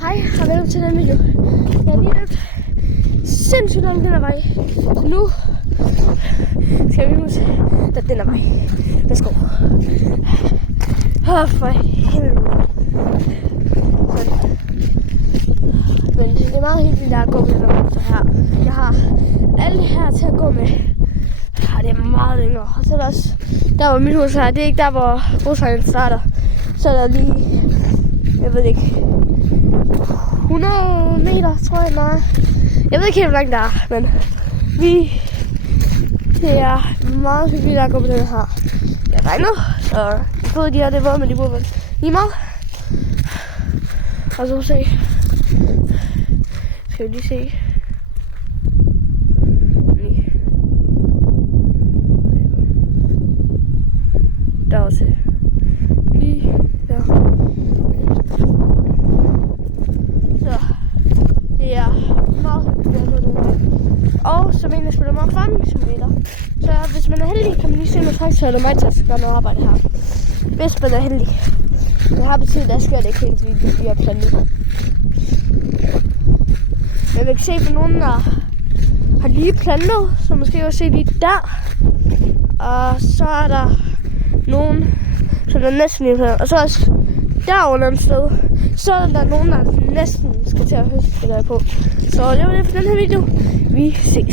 Hej og velkommen til den video. Jeg har lige løbet sindssygt langt den her vej. Så nu skal vi huske, at den her vej. Let's go. For helvede. Men det er meget hyggeligt at gå med den her. Jeg har alle her til at gå med. Det er meget længere. Og så er der også, der hvor mit hus er, det er ikke der hvor rusvejen starter. Så er der lige, jeg ved ikke, 100 meter, tror jeg, nej. Jeg ved ikke helt, hvor langt der er, men det er meget hyggeligt at gå på den her. Jeg regner, så jeg ved, de her, det var, men de burde være lige meget. Og så se. Skal vi lige se. Der er også lige der. Så det er meget hyggeligt. Og så mener jeg spiller meget farming-simulator. Så hvis man er heldig, kan man lige se noget faktisk eller mig til at gøre noget arbejde her. Hvis man er heldig. Jeg har betydet, at jeg skal ikke helt vi har plantet. Jeg vil ikke se på nogen, der har lige plantet, så måske også se lige der. Og så er der nogen, som er næsten lige plantet. Og så også derunder et sted, så er der nogen, der næsten skal til at høste på. Så det var det for den her video. Vi ses.